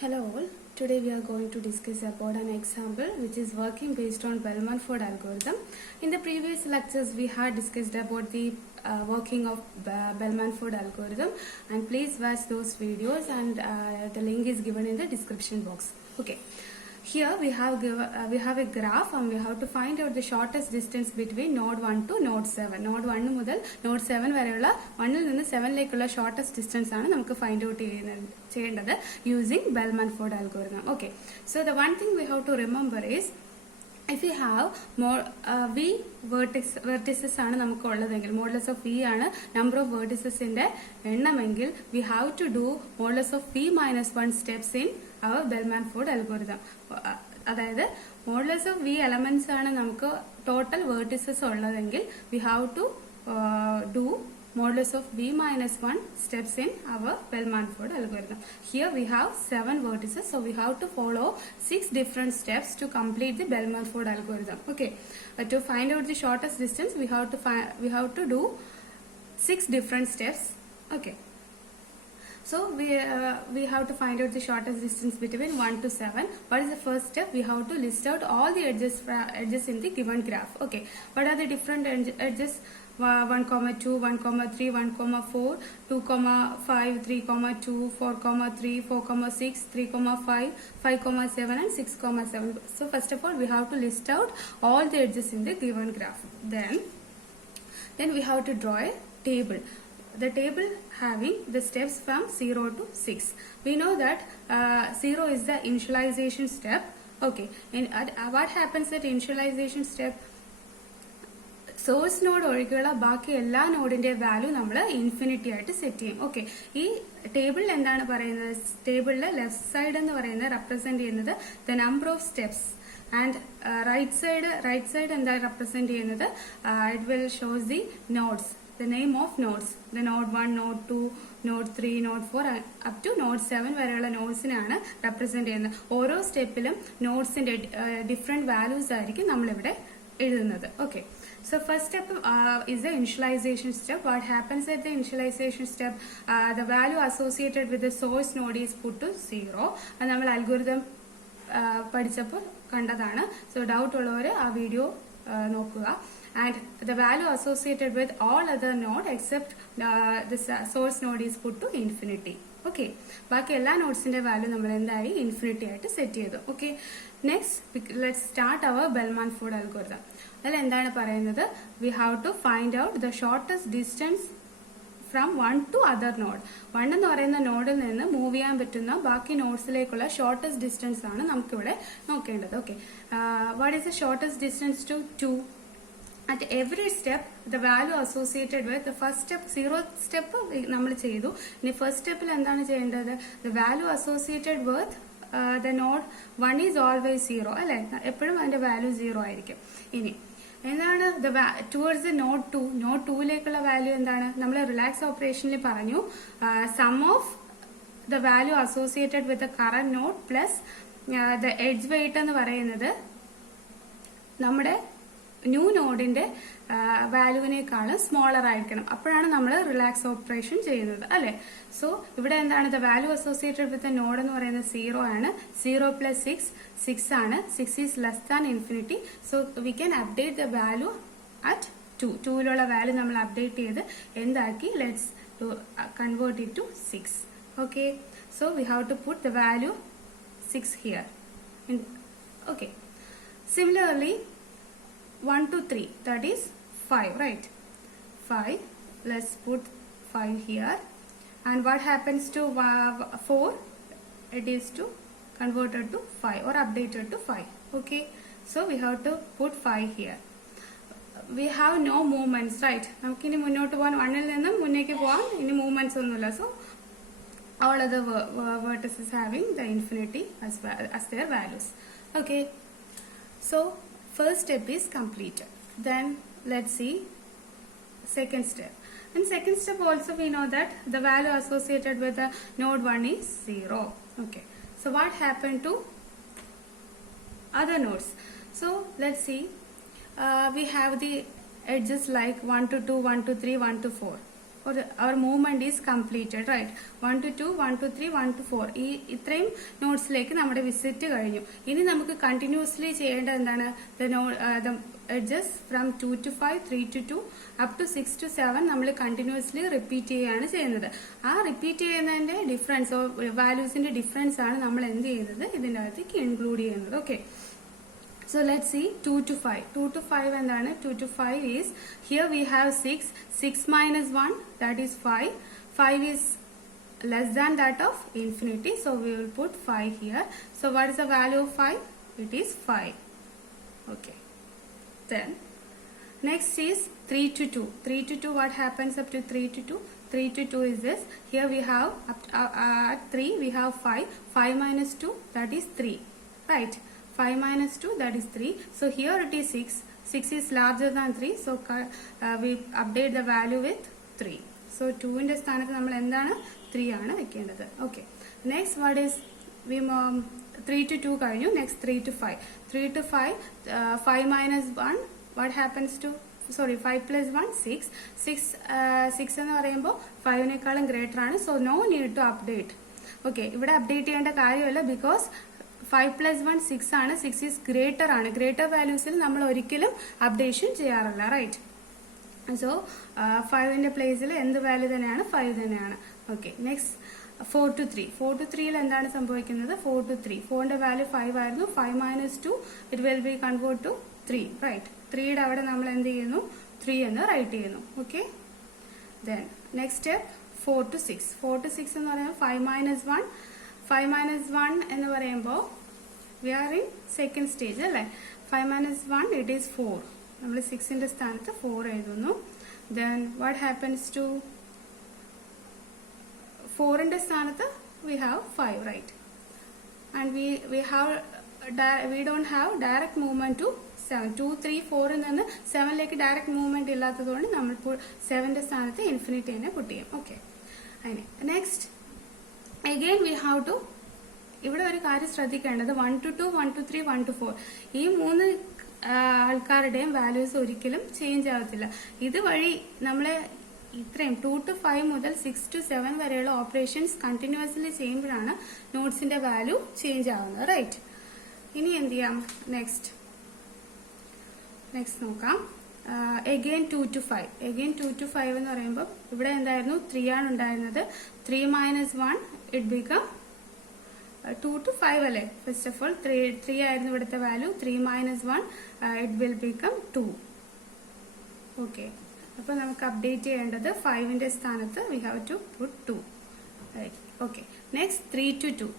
Hello all, today we are going to discuss about an example which is working based on Bellman-Ford algorithm. In the previous lectures we had discussed about the working of Bellman-Ford algorithm, and please watch those videos, and the link is given in the description box. Okay. Here we have a graph and we have to find out the shortest distance between node 1 to node 7. Node 1 മുതൽ node 7 വരെയുള്ള 1 ൽ നിന്ന് 7 ലേക്കുള്ള shortest distance ആണ് നമുക്ക് find out ചെയ്യേണ്ടത് using Bellman-Ford algorithm. Okay. So the one thing we have to remember is if you have more v vertices ആണ് നമുക്ക് ഉള്ളതെങ്കിൽ, modulus of v ആണ് number of vertices ന്റെ എണ്ണമെങ്കിൽ, we have to do modulus of v minus 1 steps in our Bellman-Ford algorithm. അതായത് modulus of v elements ആണ് നമുക്ക് total vertices ഉള്ളതെങ്കിൽ, we have to do modulus of v minus 1 steps in our Bellman-Ford algorithm. Here we have 7 vertices, so we have to follow 6 different steps to complete the Bellman-Ford algorithm. Okay, to find out the shortest distance, we have to do 6 different steps. Okay, so we have to find out the shortest distance between 1 to 7. What is the first step? We have to list out all the edges in the given graph. Okay, what are the different edges? 1, 2, 1, 3, 1, 4, 2, 5, 3, 2, 4, 3, 4, 6, 3, 5, 5, 7 and 6, 7. So first of all we have to list out all the edges in the given graph. Then we have to draw a table. The table having the steps from 0 to 6. We know that 0 is the initialization step. Okay, and what happens at initialization step? Source node ഒഴികെയുള്ള ബാക്കി എല്ലാ നോഡിന്റെ വാല്യൂ നമ്മൾ ഇൻഫിനിറ്റി ആയിട്ട് സെറ്റ് ചെയ്യും. ഓക്കെ, ഈ ടേബിളിൽ എന്താണ് പറയുന്നത്? ടേബിളിലെ ലെഫ്റ്റ് സൈഡ് എന്ന് പറയുന്നത് റെപ്രസെന്റ് ചെയ്യുന്നത് the number of steps, and right side എന്താ റെപ്രസെന്റ് ചെയ്യുന്നത്? It will shows the nodes, the name of nodes, the node 1, node 2, node 3, node 4 up to node 7 വരെയുള്ള നോഡ്സിനാണ് റെപ്രസെന്റ് ചെയ്യുന്നത്. ഓരോ സ്റ്റെപ്പിലും നോഡ്സിന്റെ ഡിഫറെന്റ് വാല്യൂസ് ആയിരിക്കും നമ്മളിവിടെ എഴുതുന്നത്. Okay, so first step is the initialization step. What happens at the initialization step? The value associated with the source node is put to 0. അത് നമ്മൾ അൽഗോരിതം പഠിച്ചപ്പോൾ കണ്ടതാണ്. സോ ഡൗട്ട് ഉള്ളവർ ആ വീഡിയോ നോക്കുക. And the value associated with all other node except the source node is put to infinity. Okay, ബാക്കി എല്ലാ നോഡ്സിന്റെ വാല്യൂ നമ്മൾ എന്തായി ഇൻഫിനിറ്റി ആയിട്ട് സെറ്റ് ചെയ്തു. Okay, next let's start our Bellman-Ford algorithm. അതിൽ എന്താണ് പറയുന്നത്? We have to find out the shortest distance from 1 to other node. 1 എന്ന് പറയുന്ന നോഡിൽ നിന്ന് മൂവ് ചെയ്യാൻ പറ്റുന്ന ബാക്കി നോഡ്സിലേക്കുള്ള ഷോർട്ടസ്റ്റ് ഡിസ്റ്റൻസ് ആണ് നമുക്കിവിടെ നോക്കേണ്ടത്. Okay, what is the shortest distance to 2? At every step the value associated with the first step, 0th step നമ്മൾ ചെയ്തു. ഇനി ഫസ്റ്റ് സ്റ്റെപ്പിൽ എന്താണ് ചെയ്യേണ്ടത്? The value associated with the node 1 is always 0 അല്ലെ? എപ്പോഴും അതിന്റെ വാല്യൂ 0 ആയിരിക്കും. ഇനി എന്താണ് towards the node 2? നോഡ് 2ലേക്കുള്ള വാല്യൂ എന്താണ്? നമ്മൾ റിലാക്സ് ഓപ്പറേഷനിൽ പറഞ്ഞു sum of the value associated with the current node plus the edge weight എന്ന് പറയുന്നത് നമ്മുടെ ന്യൂ നോഡിന്റെ വാല്യൂവിനേക്കാളും സ്മോളർ ആയിരിക്കണം. അപ്പോഴാണ് നമ്മൾ റിലാക്സ് ഓപ്പറേഷൻ ചെയ്യുന്നത് അല്ലെ? സോ ഇവിടെ എന്താണ്? The value associated with node എന്ന് പറയുന്നത് 0 ആണ്. 0 പ്ലസ് 6 ആണ്. 6 is less than infinity. So we can update the value at 2. 2ലുള്ള വാല്യൂ നമ്മൾ അപ്ഡേറ്റ് ചെയ്ത് എന്താക്കി? Let's convert it to 6. Okay, so we have to put the value 6 here. Okay, similarly 1 to 3, that is 5, right? 5, let's put 5 here. And what happens to 4? It is to converted to 5 or updated to 5. Okay, so we have to put 5 here. We have no movements, right? നമുക്ക് ഇനി മുന്നോട്ട് പോകാൻ 1ൽ നിന്നും മുന്നേക്ക് പോകാൻ ഇനി മൂവ്മെന്റ്സ് ഒന്നുമില്ല. So all other vertices having the infinity as their values. Okay, so first step is completed. Then let's see second step. In second step also we know that the value associated with the node 1 is 0. Okay, so what happened to other nodes? So let's see, we have the edges like 1 to 2, 1 to 3, 1 to 4. or our movement is completed, right? 1 to 2, 1 to 3, 1 to 4. ഈ ഇത്രയും നോട്ട്സിലേക്ക് നമ്മുടെ വിസിറ്റ് കഴിഞ്ഞു. ഇനി നമുക്ക് കണ്ടിന്യൂസ്ലി ചെയ്യേണ്ട എന്താണ്? the edges from 2 to 5, 3 to 2, up to 6 to 7 നമ്മൾ കണ്ടിന്യൂസ്ലി റിപ്പീറ്റ് ചെയ്യുകയാണ് ചെയ്യുന്നത്. ആ റിപ്പീറ്റ് ചെയ്യുന്നതിന്റെ ഡിഫറൻസ്, വാല്യൂസിന്റെ ഡിഫറൻസ് ആണ് നമ്മൾ എന്ത് ചെയ്യുന്നത്? ഇതിന്റെ അകത്തേക്ക് ഇൻക്ലൂഡ് ചെയ്യുന്നത്. ഓക്കെ, so let's see 2 to 5. 2 to 5 എന്താണ്? 2 to 5 is, here we have 6. 6 minus 1, that is 5. 5 is less than that of infinity, so we will put 5 here. So what is the value of 5? It is 5. Okay. Then next is 3 to 2. 3 to 2, what happens up to 3 to 2? 3 to 2 is this. Here we have at 3 we have 5. 5 minus 2, that is 3. Right? 5 minus 2, that is 3. So here it is 6. 6 is larger than 3. So we update the value with 3. So 2 ന്റെ സ്ഥാനത്ത് നമ്മൾ എന്താണ്? 3 ആണ് വെക്കേണ്ടത്. Okay. Next what is, we 3 to 2 കഴിഞ്ഞു. Next 3 to 5. 3 to 5, 5 minus 1, what happens to, sorry, 5 plus 1, 6. 6 എന്ന് പറയുമ്പോൾ 5നേക്കാളും ഗ്രേറ്റർ ആണ്. So no need to update. Okay, ഇവിടെ അപ്ഡേറ്റ് ചെയ്യേണ്ട കാര്യമല്ല, ബിക്കോസ് 5 plus 1 6 ആണ്. 6 is greater ആണ്. ഗ്രേറ്റർ വാല്യൂസിൽ നമ്മൾ ഒരിക്കലും അപ്ഡേഷൻ ചെയ്യാറില്ല, റൈറ്റ്? സോ 5ന്റെ പ്ലേസിൽ എന്ത് വാല്യൂ തന്നെയാണ്? 5 തന്നെയാണ്. ഓക്കെ, നെക്സ്റ്റ് 4 to 3. 4 to 3ൽ എന്താണ് സംഭവിക്കുന്നത്? 4 to 3. 4ന്റെ വാല്യൂ 5 ആയിരുന്നു. 5 minus 2, it will be convert to 3, right? 3യുടെ അവിടെ നമ്മൾ എന്ത് ചെയ്യുന്നു? 3 എന്ന് റൈറ്റ് ചെയ്യുന്നു. Okay, then next step 4 to 6. 4 to 6 എന്ന് പറയുമ്പോൾ 5 minus 1. 5 minus 1 എന്ന് പറയുമ്പോൾ we are in second stage, അല്ലേ? 5 minus 1, it is 4. നമ്മൾ 6ന്റെ സ്ഥാനത്ത് 4 എഴുതുന്നു. Then what happens to 4ന്റെ സ്ഥാനത്ത് we have 5, right? And we don't have direct movement to 7. 2, 3, 4ൽ നിന്ന് 7ലേക്ക് ഡയറക്റ്റ് മൂവ്മെന്റ് ഇല്ലാത്തതുകൊണ്ട് നമ്മൾ 7ന്റെ സ്ഥാനത്ത് ഇൻഫിനിറ്റി തന്നെ പുട്ട് ചെയ്യും. ഓക്കെ, അതിന് next again we have to, ഇവിടെ ഒരു കാര്യം ശ്രദ്ധിക്കേണ്ടത് 1 to 2, 1 to 3, 1 to 4, ഈ 3 ആൾക്കാരുടെയും വാല്യൂസ് ഒരിക്കലും ചേഞ്ച് ആവത്തില്ല. ഇതുവഴി നമ്മളെ ഇത്രയും 2 to 5 മുതൽ 6 to 7 വരെയുള്ള ഓപ്പറേഷൻസ് കണ്ടിന്യൂസ്ലി ചെയ്യുമ്പോഴാണ് നോട്ട്സിന്റെ വാല്യൂ ചേഞ്ച് ആവുന്നത്, റൈറ്റ്? ഇനി എന്ത് ചെയ്യാം? നെക്സ്റ്റ് നോക്കാം. again 2 to 5. again 2 to 5 എന്ന് പറയുമ്പോൾ ഇവിടെ എന്തായിരുന്നു? 3 ആണ് ഉണ്ടായിരുന്നത്. 3 minus 1, it become 2 to 5 അല്ലേ? ഫസ്റ്റ് ഓഫ് ഓൾ 3 ആയിരുന്നു ഇവിടുത്തെ വാല്യൂ. 3 minus 1, it will become 2. ഓക്കെ, അപ്പോൾ നമുക്ക് അപ്ഡേറ്റ് ചെയ്യേണ്ടത് 5ന്റെ സ്ഥാനത്ത് we have to put 2. Okay, next 3 to 2.